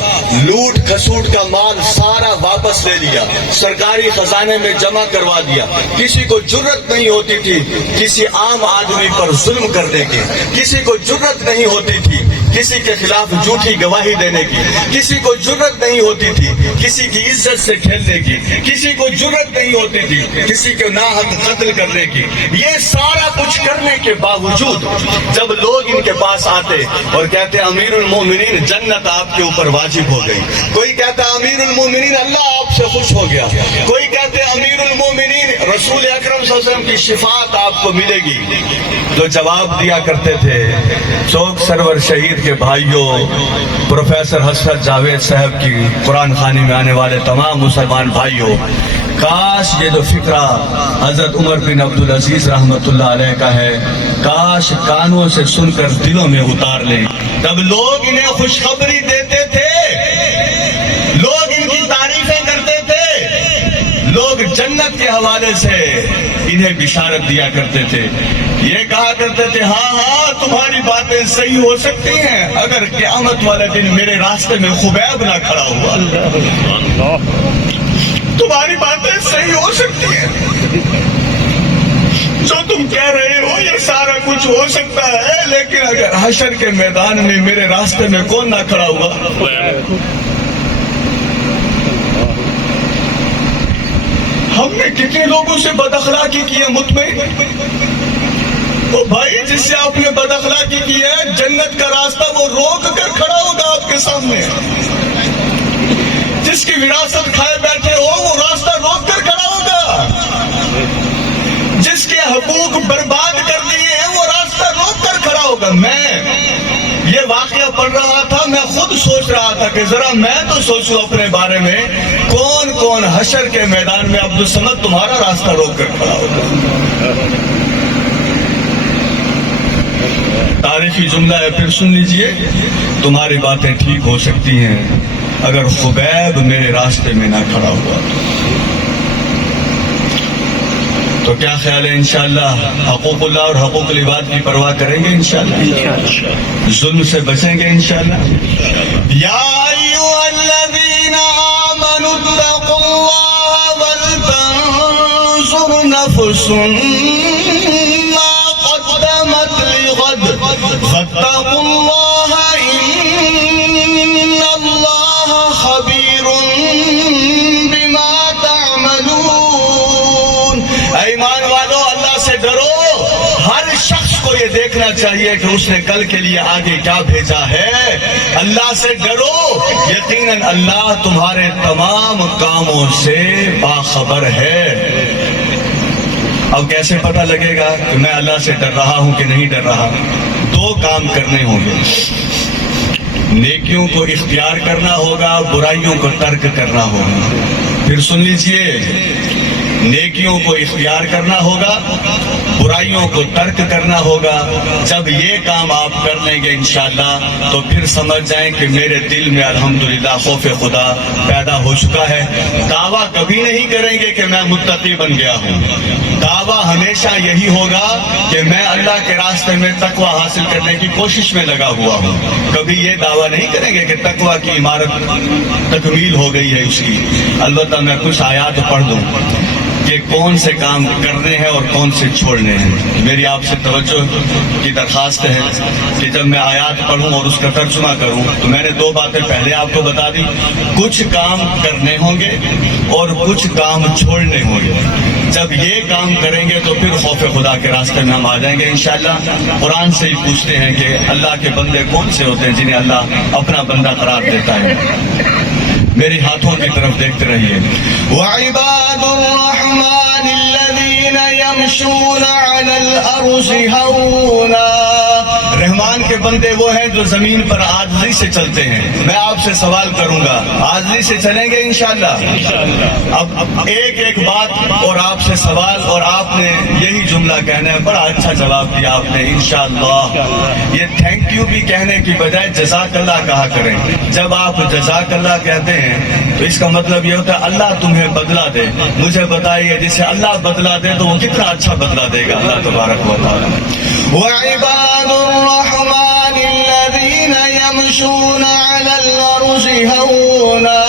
لوٹ کھسوٹ کا مال سارا واپس لے لیا، سرکاری خزانے میں جمع کروا دیا، کسی کو جرت نہیں ہوتی تھی کسی عام آدمی پر ظلم کرنے کی، کسی کو جرت نہیں ہوتی تھی کسی کے خلاف جھوٹی گواہی دینے کی، کسی کو جرت نہیں ہوتی تھی کسی کی عزت سے کھیلنے کی، کسی کو جرت نہیں ہوتی تھی کسی کو ناحق قتل کرنے کی، یہ سارا کچھ کرنے کے باوجود جب لوگ ان کے پاس آتے اور کہتے امیر المومنین جنت آپ کے اوپر واجب ہو گئی، کوئی کہتا امیر المومنین اللہ آپ سے خوش ہو گیا، کوئی کہتے امیر المومنین رسول اکرم صلی اللہ علیہ وسلم کی شفاعت آپ کو ملے گی، جو جواب دیا کرتے تھے چوک سرور شہید کے بھائیوں، پروفیسر حسرت جاوید صاحب کی قرآن خوانی میں آنے والے تمام مسلمان بھائیوں، کاش یہ جو فکرہ حضرت عمر بن عبدالعزیز رحمت اللہ علیہ کا ہے کاش کانوں سے سن کر دلوں میں اتار لیں، تب لوگ انہیں خوشخبری دیتے تھے، لوگ ان کی تعریفیں کرتے تھے، لوگ جنت کے حوالے سے انہیں بشارت دیا کرتے تھے، یہ کہا کرتے تھے ہاں ہاں تمہاری باتیں صحیح ہو سکتی ہیں اگر قیامت والے دن میرے راستے میں خبیب نہ کھڑا ہوا، تمہاری باتیں صحیح ہو سکتی ہیں، جو تم کہہ رہے ہو یہ سارا کچھ ہو سکتا ہے، لیکن اگر حشر کے میدان میں میرے راستے میں کون نہ کھڑا ہوا؟ ہم نے کتنے لوگوں سے بد اخلاقی کی ہے مطمئن؟ وہ بھائی جس سے آپ نے بد اخلاقی کی ہے جنت کا راستہ وہ روک کر کھڑا ہوگا آپ کے سامنے، جس کی وراثت کھائے بیٹھے ہو وہ راستہ روک کر کھڑا ہوگا، جس کے حقوق برباد کر دیے ہیں وہ راستہ روک کر کھڑا ہوگا۔ میں یہ واقعہ پڑھ رہا تھا، میں خود سوچ رہا تھا کہ ذرا میں تو سوچوں اپنے بارے میں کون کون حشر کے میدان میں عبدالصمد تمہارا راستہ روک کر کھڑا ہوگا۔ تاریخی جملہ ہے، پھر سن لیجئے، تمہاری باتیں ٹھیک ہو سکتی ہیں اگر خبیب میرے راستے میں نہ کھڑا ہوا تو کیا خیال ہے انشاءاللہ حقوق اللہ اور حقوق العباد کی پرواہ کریں گے انشاءاللہ، ظلم سے بچیں گے انشاءاللہ۔ یا ایھا الذین آمنوا اتقوا اللہ ولتنظر نفس ما قدمت لغد واتقوا اللہ ان اللہ خبیر بما تعملون۔ ایمان والو اللہ سے ڈرو، ہر شخص کو یہ دیکھنا چاہیے کہ اس نے کل کے لیے آگے کیا بھیجا ہے، اللہ سے ڈرو، یقیناً اللہ تمہارے تمام کاموں سے باخبر ہے۔ اب کیسے پتہ لگے گا کہ میں اللہ سے ڈر رہا ہوں کہ نہیں ڈر رہا؟ دو کام کرنے ہوں گے، نیکیوں کو اختیار کرنا ہوگا، برائیوں کو ترک کرنا ہوگا۔ پھر سن لیجئے، نیکیوں کو اختیار کرنا ہوگا، برائیوں کو ترک کرنا ہوگا۔ جب یہ کام آپ کر لیں گے انشاءاللہ تو پھر سمجھ جائیں کہ میرے دل میں الحمدللہ خوف خدا پیدا ہو چکا ہے۔ دعویٰ کبھی نہیں کریں گے کہ میں متقی بن گیا ہوں، دعویٰ ہمیشہ یہی ہوگا کہ میں اللہ کے راستے میں تقوی حاصل کرنے کی کوشش میں لگا ہوا ہوں۔ کبھی یہ دعویٰ نہیں کریں گے کہ تقوی کی عمارت تکمیل ہو گئی ہے اس کی۔ البتہ میں کچھ آیات پڑھ دوں کہ کون سے کام کرنے ہیں اور کون سے چھوڑنے ہیں۔ میری آپ سے توجہ کی درخواست ہے کہ جب میں آیات پڑھوں اور اس کا ترجمہ کروں تو میں نے دو باتیں پہلے آپ کو بتا دی، کچھ کام کرنے ہوں گے اور کچھ کام چھوڑنے ہوں گے۔ جب یہ کام کریں گے تو پھر خوف خدا کے راستے میں ہم آ جائیں گے انشاءاللہ۔ قرآن سے ہی پوچھتے ہیں کہ اللہ کے بندے کون سے ہوتے ہیں جنہیں اللہ اپنا بندہ قرار دیتا ہے۔ میری ہاتھوں کی طرف دیکھتے رہیے۔ وَعِبَادُ الرَّحْمَنِ الَّذِينَ يَمْشُونَ عَلَى الْأَرْضِ هَوْنًا، رحمان کے بندے وہ ہیں جو زمین پر عاجزی سے چلتے ہیں۔ میں آپ سے سوال کروں گا، عاجزی سے چلیں گے انشاءاللہ؟ اب ایک ایک بات اور آپ سے سوال، اور آپ نے یہی جملہ کہنا ہے۔ بڑا اچھا جواب دیا آپ نے انشاءاللہ۔ یہ تھینک یو بھی کہنے کی بجائے جزاک اللہ کہا کریں۔ جب آپ جزاک اللہ کہتے ہیں تو اس کا مطلب یہ ہوتا ہے اللہ تمہیں بدلہ دے۔ مجھے بتائیے جسے اللہ بدلہ دے تو وہ کتنا اچھا بدلہ دے گا اللہ تبارک و تعالی۔ وَعِبَادُ الرَّحْمَنِ الَّذِينَ يَمْشُونَ عَلَى الْأَرْضِ هَوْنًا،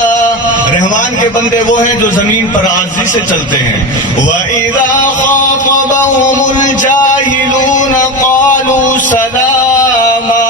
رحمان کے بندے وہ ہیں جو زمین پر عاجزی سے چلتے ہیں۔ وَإِذَا خَاطَبَهُمُ الْجَاهِلُونَ قَالُوا سَلَامًا،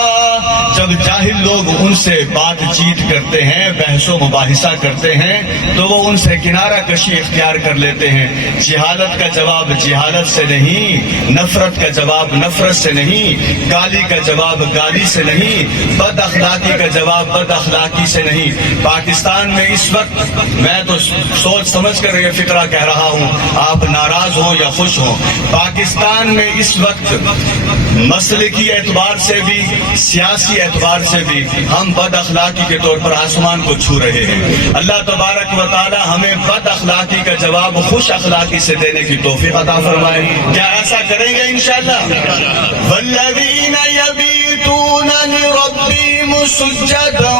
جب جاہل لوگ ان سے بات چیت کرتے ہیں، بحث و مباحثہ کرتے ہیں تو وہ ان سے کنارہ کشی اختیار کر لیتے ہیں۔ جہالت کا جواب جہالت سے نہیں، نفرت کا جواب نفرت سے نہیں، گالی کا جواب گالی سے نہیں، بد اخلاقی کا جواب بد اخلاقی سے نہیں۔ پاکستان میں اس وقت میں تو سوچ سمجھ کر یہ فقرہ کہہ رہا ہوں، آپ ناراض ہوں یا خوش ہوں، پاکستان میں اس وقت مسلکی اعتبار سے بھی سیاسی اعتبار سے بھی ہم بد اخلاقی کے طور پر آسمان کو چھو رہے ہیں۔ اللہ تبارک و تعالی ہمیں بد اخلاقی کا جواب خوش اخلاقی سے دینے کی توفیق عطا فرمائے۔ کیا ایسا کریں گے انشاءاللہ؟ والذین یبیتون لربہم سجدا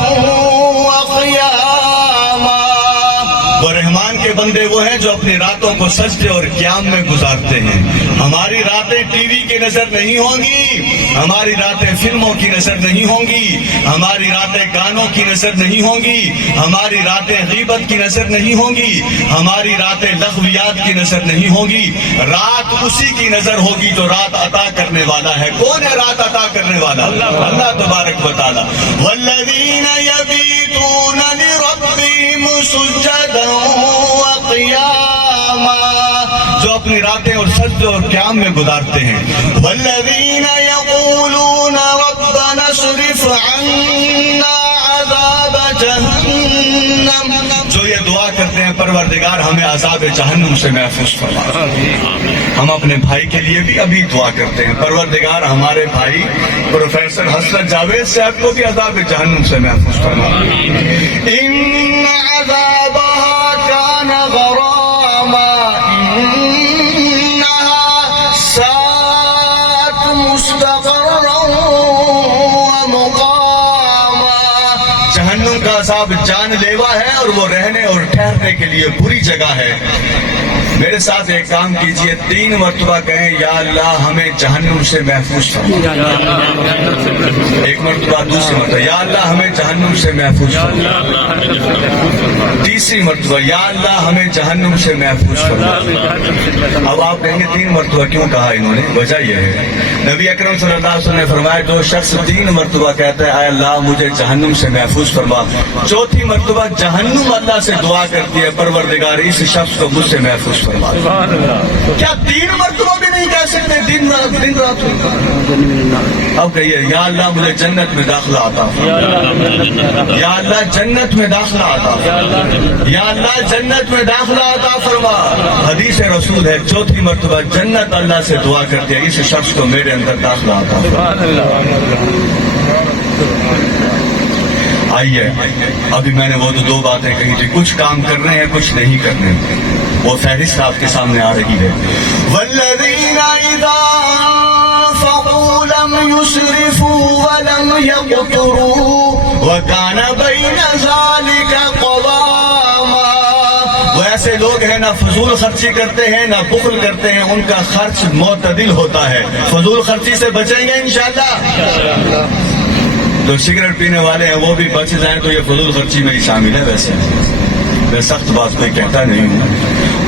وقیاما، وہ رحمان کے بندے وہ ہیں جو اپنی راتوں کو سجدے اور قیام میں گزارتے ہیں۔ ہماری راتیں ٹی وی کی نظر نہیں ہوں گی، ہماری راتیں فلموں کی نظر نہیں ہوں گی، ہماری راتیں گانوں کی نظر نہیں ہوں گی، ہماری راتیں غیبت کی نظر نہیں ہوں گی، ہماری راتیں لغویات کی نظر نہیں ہوں گی۔ رات اسی کی نظر ہوگی جو رات عطا کرنے والا ہے۔ کون ہے رات عطا کرنے والا؟ اللہ تبارک و تعالی۔ والذین یبیتون لربہم سجدا وقیاما، جو اپنی راتیں اور سجدے اور قیام میں گزارتے ہیں۔ والذین یقولون ربنا اصرف عنا عذاب جہنم، جو یہ دعا کرتے ہیں پروردگار ہمیں عذاب جہنم سے محفوظ فرما۔ ہم اپنے بھائی کے لیے بھی ابھی دعا کرتے ہیں، پروردگار ہمارے بھائی پروفیسر حسرت جاوید صاحب کو بھی عذاب جہنم سے محفوظ فرما۔ ان عذابها كان غراما انها ساءت مستقرا ومقاما، جہنم کا عذاب جان لیوا ہے اور وہ رہنے اور ٹھہرنے کے لیے بری جگہ ہے۔ میرے ساتھ ایک کام کیجئے، 3 مرتبہ کہیں یا اللہ ہمیں جہنم سے محفوظ فرما۔ ایک مرتبہ، دوسری مرتبہ یا اللہ ہمیں جہنم سے محفوظ فرما، تیسری مرتبہ یا اللہ ہمیں جہنم سے محفوظ فرما۔ اب آپ کہیں گے 3 مرتبہ کیوں کہا انہوں نے؟ وجہ یہ ہے، نبی اکرم صلی اللہ علیہ وسلم نے فرمایا جو شخص 3 مرتبہ کہتا ہے اے اللہ مجھے جہنم سے محفوظ فرما، چوتھی مرتبہ جہنم اللہ سے دعا کرتی ہے پروردگار اس شخص کو مجھ سے محفوظ فرما۔ کیا 3 مرتبہ بھی نہیں کہہ سکتے دن رات؟ اب کہیے یا اللہ مجھے جنت میں داخلہ عطا فرما، یا اللہ جنت میں داخلہ عطا فرما، یا اللہ جنت میں داخلہ عطا فرما۔ حدیث رسول ہے 4تھی مرتبہ جنت اللہ سے دعا کرتے ہیں اس شخص کو میرے اندر داخلہ عطا فرما۔ آئیے ابھی میں نے وہ تو 2 باتیں کہی تھی، کچھ کام کرنے ہیں کچھ نہیں کرنے، وہ فہرست آپ کے سامنے آ رہی ہے. والذین اذا انفقوا لم يسرفوا ولم يقتروا وكان بين ذلك قواما. وہ ایسے لوگ ہیں نہ فضول خرچی کرتے ہیں نہ بخل کرتے ہیں، ان کا خرچ معتدل ہوتا ہے. فضول خرچی سے بچیں گے انشاءاللہ. جو سگریٹ پینے والے ہیں وہ بھی بچ جائیں تو یہ فضول خرچی میں ہی شامل ہے. ویسے میں سخت بات کوئی کہتا نہیں ہوں.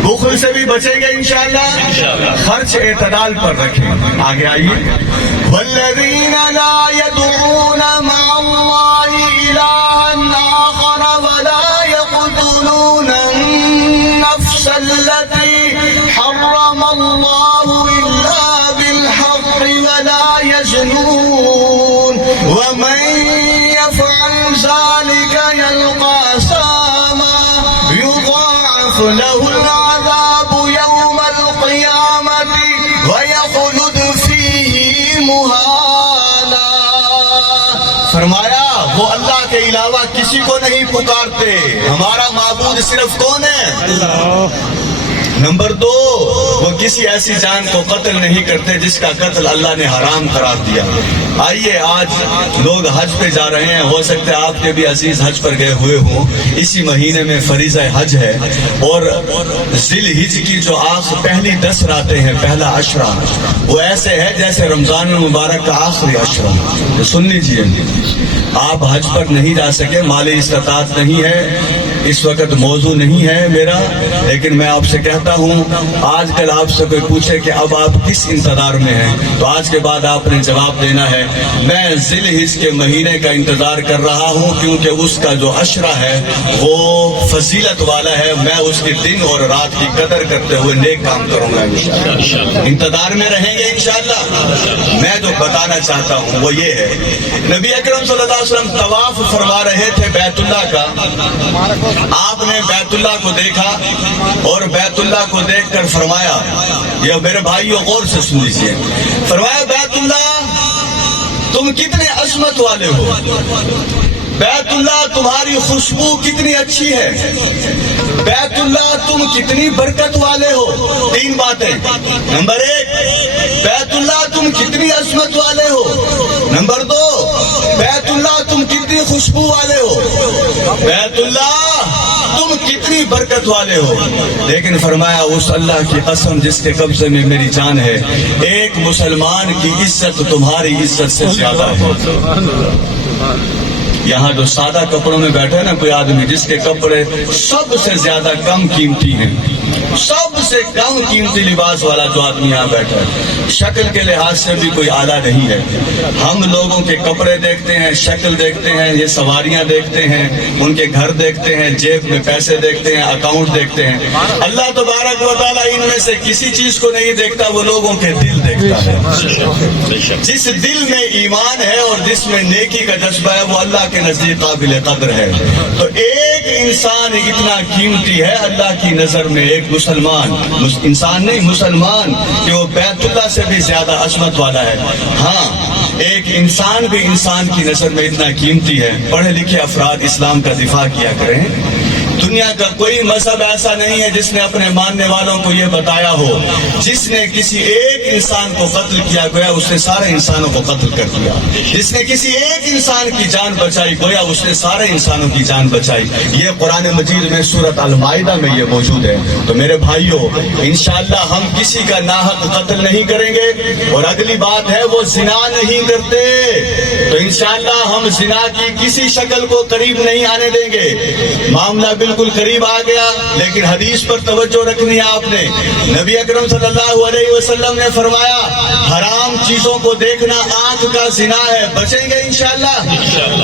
بخل سے بھی بچیں گے انشاءاللہ. خرچ اعتدال پر رکھیں. آگے آئیے. والذین لا يدعون مع اللہ الہا آخر ولا يقتلون النفس التي حرم اللہ الا بالحق ولا يزنون ومن يفعل ذلك يلقى ساما يضاعف له العذاب يوم القيامة ويخلد فيه مهانا. فرمایا وہ اللہ کے علاوہ کسی کو نہیں پکارتے. ہمارا معبود صرف کون ہے؟ اللہ. نمبر 2 وہ کسی ایسی جان کو قتل نہیں کرتے جس کا قتل اللہ نے حرام قرار دیا. آئیے آج لوگ حج پہ جا رہے ہیں، ہو سکتا ہے آپ کے بھی عزیز حج پر گئے ہوئے ہوں. اسی مہینے میں فریضہ حج ہے اور ذی الحج کی جو پہلی 10 راتیں ہیں، پہلا عشرہ وہ ایسے ہے جیسے رمضان المبارک کا آخری عشرہ. سن لیجیے، آپ حج پر نہیں جا سکے، مالی استطاعت نہیں ہے، اس وقت موضوع نہیں ہے میرا، لیکن میں آپ سے کہتا ہوں آج کل آپ سے کوئی پوچھے کہ اب آپ کس انتظار میں ہیں تو آج کے بعد آپ نے جواب دینا ہے میں ذی الحج کے مہینے کا انتظار کر رہا ہوں، کیونکہ اس کا جو عشرہ ہے وہ فضیلت والا ہے. میں اس کے دن اور رات کی قدر کرتے ہوئے نیک کام کروں گا انشاءاللہ. انتظار میں رہیں گے انشاءاللہ. میں جو بتانا چاہتا ہوں وہ یہ ہے، نبی اکرم صلی اللہ علیہ وسلم طواف فرما رہے تھے بیت اللہ کا. آپ نے بیت اللہ کو دیکھا اور بیت اللہ کو دیکھ کر فرمایا، یہ میرے بھائیو غور سے سن لیجیے، فرمایا بیت اللہ تم کتنے عظمت والے ہو، بیت اللہ تمہاری خوشبو کتنی اچھی ہے، بیت اللہ تم کتنی برکت والے ہو. 3 باتیں. نمبر 1 بیت اللہ تم کتنی عظمت والے ہو. نمبر 2 بیت اللہ تم کتنی خوشبو والے ہو. بیت اللہ تم کتنی برکت والے ہو. لیکن فرمایا اس اللہ کی قسم جس کے قبضے میں میری جان ہے، ایک مسلمان کی عزت تمہاری عزت سے زیادہ ہے. یہاں جو سادہ کپڑوں میں بیٹھے ہیں نا کوئی آدمی جس کے کپڑے سب سے زیادہ کم قیمتی ہیں، سب سے کم قیمتی لباس والا جو آدمی یہاں بیٹھا ہے، شکل کے لحاظ سے بھی کوئی اعلیٰ نہیں ہے. ہم لوگوں کے کپڑے دیکھتے ہیں، شکل دیکھتے ہیں، یہ سواریاں دیکھتے ہیں، ان کے گھر دیکھتے ہیں، جیب میں پیسے دیکھتے ہیں، اکاؤنٹ دیکھتے ہیں. اللہ تبارک و تعالیٰ ان میں سے کسی چیز کو نہیں دیکھتا، وہ لوگوں کے دل دیکھتا ہے. جس دل میں ایمان ہے اور جس میں نیکی کا جذبہ ہے وہ اللہ کے نزدیک قابل قدر ہے. تو ایک انسان اتنا قیمتی ہے اللہ کی نظر میں، ایک مسلمان، انسان نہیں مسلمان، کہ وہ بیت اللہ سے بھی زیادہ عظمت والا ہے. ہاں ایک انسان بھی انسان کی نظر میں اتنا قیمتی ہے. پڑھے لکھے افراد اسلام کا دفاع کیا کریں. دنیا کا کوئی مذہب ایسا نہیں ہے جس نے اپنے ماننے والوں کو یہ بتایا ہو جس نے کسی ایک انسان کو قتل کیا گویا اس نے سارے انسانوں کو قتل کر دیا. جس نے کسی ایک انسان کی جان بچائی گویا اس نے سارے انسانوں کی جان بچائی. یہ قرآن مجید میں سورۃ المائدہ میں یہ موجود ہے. تو میرے بھائیوں انشاءاللہ ہم کسی کا ناحق قتل نہیں کریں گے. اور اگلی بات ہے وہ زنا نہیں کرتے، تو انشاءاللہ ہم زنا کی کسی شکل کو قریب نہیں آنے دیں گے. معاملہ بالکل قریب آ گیا، لیکن حدیث پر توجہ رکھنی ہے آپ نے. نبی اکرم صلی اللہ علیہ وسلم نے فرمایا حرام چیزوں کو دیکھنا آنکھ کا زنا ہے، بچیں گے انشاءاللہ.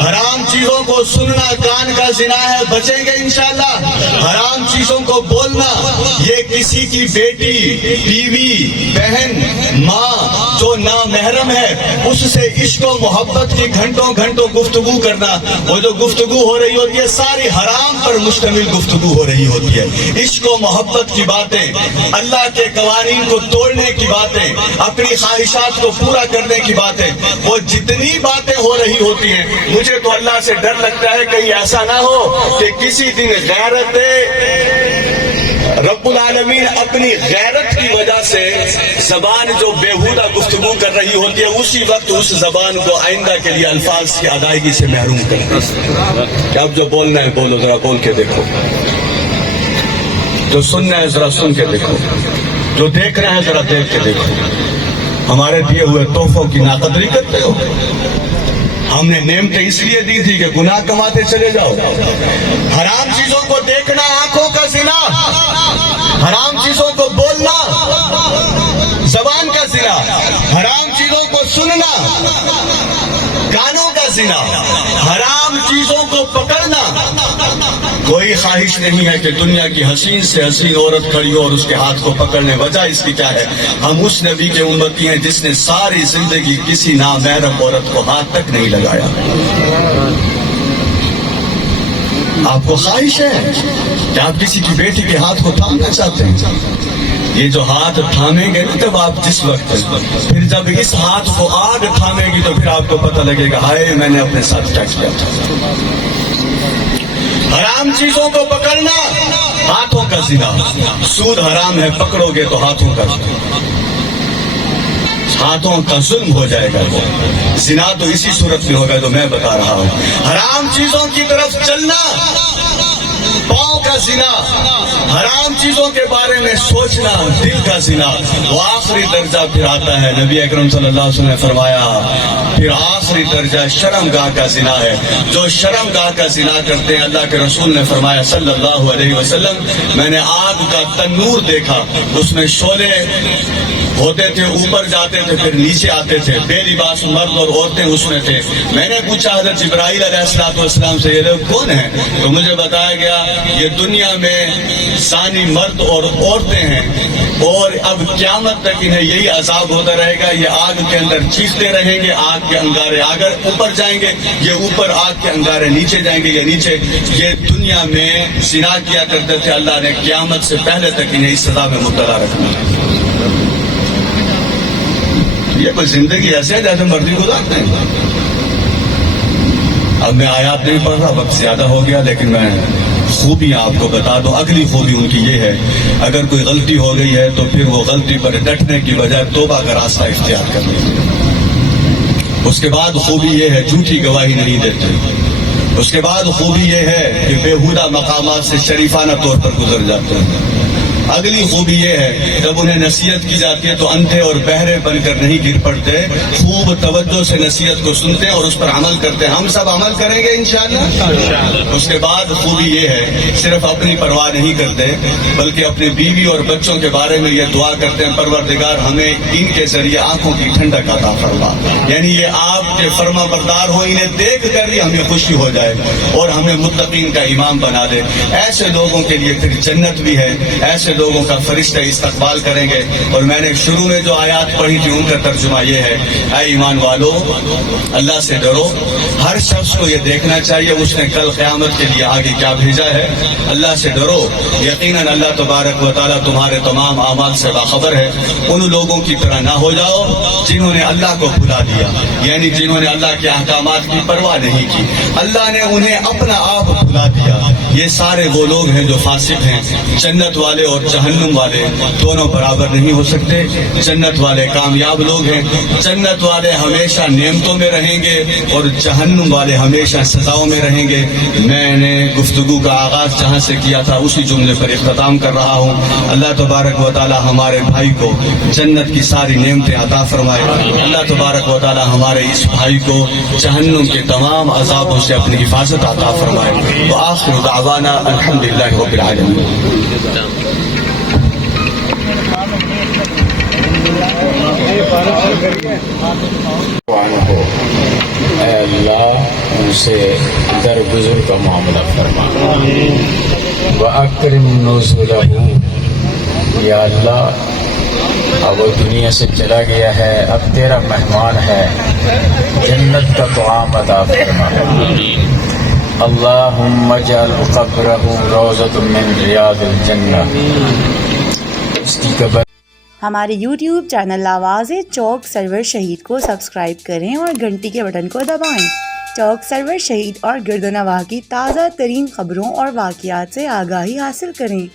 حرام چیزوں کو سننا کان کا زنا ہے، بچیں گے انشاءاللہ. حرام چیزوں کو بولنا، یہ کسی کی بیٹی، بیوی، بہن، ماں، جو نامحرم ہے اس سے عشق و محبت کی گھنٹوں گھنٹوں گفتگو کرنا، وہ جو گفتگو ہو رہی ہوتی ہے ساری حرام پر مشتمل گفتگو ہو رہی ہوتی ہے. عشق و محبت کی باتیں، اللہ کے قوانین کو توڑنے کی باتیں، اپنی خواہشات کو پورا کرنے کی باتیں، وہ جتنی باتیں ہو رہی ہوتی ہیں، مجھے تو اللہ سے ڈر لگتا ہے کہیں ایسا نہ ہو کہ کسی دن غیرت رب العالمین اپنی غیرت کی وجہ سے زبان جو بیہودہ گفتگو کر رہی ہوتی ہے اسی وقت اس زبان کو آئندہ کے لیے الفاظ کی ادائیگی سے محروم کر دے کہ اب جو بولنا ہے بولو، ذرا بول کے دیکھو، جو سننا ہے ذرا سن کے دیکھو، جو دیکھنا ہے ذرا دیکھ کے دیکھو. ہمارے دیے ہوئے تحفوں کی ناقدری کرتے ہو. ہم نے نعمتیں اس لیے دی تھی کہ گناہ کماتے چلے جاؤ. حرام چیزوں کو دیکھنا آنکھوں کا زنا، حرام چیزوں کو بولنا زبان کا زنا، حرام چیزوں کو سننا کانوں کا زنا، حرام چیزوں کو پکڑنا. کوئی خواہش نہیں ہے کہ دنیا کی حسین سے حسین عورت کھڑی ہو اور اس کے ہاتھ کو پکڑنے. وجہ اس کی کیا ہے؟ ہم اس نبی کے امتی ہیں جس نے ساری زندگی کسی نامحرم عورت کو ہاتھ تک نہیں لگایا. آپ کو خواہش ہے کہ آپ کسی کی بیٹی کے ہاتھ کو تھامنا چاہتے ہیں. یہ جو ہاتھ تھامیں گے نا جب آپ جس وقت، پھر جب اس ہاتھ کو آگ تھامے گی تو پھر آپ کو پتہ لگے گا ہائے میں نے اپنے ساتھ کیا کیا تھا. حرام چیزوں کو پکڑنا ہاتھوں کا زنا. سود حرام ہے، پکڑو گے تو ہاتھوں کا ظلم ہو جائے گا. زنا تو اسی صورت میں ہوگا جو میں بتا رہا ہوں. حرام چیزوں کی طرف چلنا پاؤں کا زنا، حرام چیزوں کے بارے میں سوچنا دل کا زنا. وہ آخری درجہ پھر آتا ہے، نبی اکرم صلی اللہ علیہ وسلم نے فرمایا پھر آخری درجہ شرم گاہ کا زنا ہے. جو شرم گاہ کا زنا کرتے ہیں، اللہ کے رسول نے فرمایا صلی اللہ علیہ وسلم میں نے آگ کا تنور دیکھا، اس میں شعلے ہوتے تھے، اوپر جاتے تھے پھر نیچے آتے تھے، بے لباس مرد اور عورتیں اس میں تھے. میں نے پوچھا حضرت جبرائیل علیہ السلام سے یہ لوگ کون ہیں؟ تو مجھے بتایا گیا یہ دنیا میں زانی مرد اور عورتیں ہیں اور اب قیامت تک انہیں یہی عذاب ہوتا رہے گا. یہ آگ کے اندر چیختے رہیں گے، آگ کے انگارے اگر اوپر جائیں گے یہ اوپر، آگ کے انگارے نیچے جائیں گے یہ نیچے. یہ دنیا میں زنا کیا کرتے تھے، اللہ نے قیامت سے پہلے تک انہیں اس سزا میں مبتلا رکھنا. یہ کوئی زندگی ایسے ہے جیسے مرضی گزارتے ہیں. اب میں آیات نہیں پڑھ رہا، وقت زیادہ ہو گیا، لیکن میں خوبیاں آپ کو بتا دوں. اگلی خوبی ان کی یہ ہے اگر کوئی غلطی ہو گئی ہے تو پھر وہ غلطی پر ڈٹنے کی بجائے توبہ کا راستہ اختیار کر لیں. اس کے بعد خوبی یہ ہے جھوٹی گواہی نہیں دیتے. اس کے بعد خوبی یہ ہے کہ بیہودہ مقامات سے شریفانہ طور پر گزر جاتے ہیں. اگلی خوبی یہ ہے جب انہیں نصیحت کی جاتی ہے تو اندھے اور بہرے بن کر نہیں گر پڑتے، خوب توجہ سے نصیحت کو سنتے ہیں اور اس پر عمل کرتے ہیں. ہم سب عمل کریں گے انشاءاللہ. اس کے بعد خوبی یہ ہے صرف اپنی پرواہ نہیں کرتے بلکہ اپنی بیوی اور بچوں کے بارے میں یہ دعا کرتے ہیں پروردگار ہمیں ان کے ذریعے آنکھوں کی ٹھنڈک عطا فرما. یعنی یہ آپ کے فرما بردار ہو، انہیں دیکھ کر ہی ہمیں خوشی ہو جائے اور ہمیں متقین کا امام بنا دے. ایسے لوگوں کے لیے پھر جنت بھی ہے، ایسے لوگوں کا فرشتے استقبال کریں گے. اور میں نے شروع میں جو آیات پڑھی تھی ان کا ترجمہ یہ ہے اے ایمان والو اللہ سے ڈرو. ہر شخص کو یہ دیکھنا چاہیے اس نے کل قیامت کے لیے آگے کیا بھیجا ہے. اللہ سے ڈرو، یقیناً اللہ تبارک و تعالیٰ تمہارے تمام اعمال سے باخبر ہے. ان لوگوں کی طرح نہ ہو جاؤ جنہوں نے اللہ کو بھلا دیا، یعنی جنہوں نے اللہ کے احکامات کی پرواہ نہیں کی. اللہ نے انہیں اپنا آپ بھلا دیا. یہ سارے وہ لوگ ہیں جو فاسق ہیں. جنت والے اور جہنم والے دونوں برابر نہیں ہو سکتے. جنت والے کامیاب لوگ ہیں، جنت والے ہمیشہ نعمتوں میں رہیں گے اور جہنم والے ہمیشہ سزاؤں میں رہیں گے. میں نے گفتگو کا آغاز جہاں سے کیا تھا اسی جملے پر اختتام کر رہا ہوں. اللہ تبارک و تعالی ہمارے بھائی کو جنت کی ساری نعمتیں عطا فرمائے. اللہ تبارک و تعالی ہمارے اس بھائی کو جہنم کے تمام عذابوں سے اپنی حفاظت عطا فرمائے. وآخر دعوانا الحمدللہ رب العالمین. اے اللہ ان سے درگزر کا معاملہ فرما. وَأَكْرِمْ نُزُلَهُ، یا اللہ اب وہ دنیا سے چلا گیا ہے، اب تیرا مہمان ہے، جنت کا طعام عطا فرما۔ اللہم اجعل قبرہ روضۃ من ریاض الجنہ۔ اس کی قبر ہمارے YouTube چینل آواز چوک سرور شہید کو سبسکرائب کریں اور گھنٹی کے بٹن کو دبائیں۔ چوک سرور شہید اور گردنواہ کی تازہ ترین خبروں اور واقعات سے آگاہی حاصل کریں۔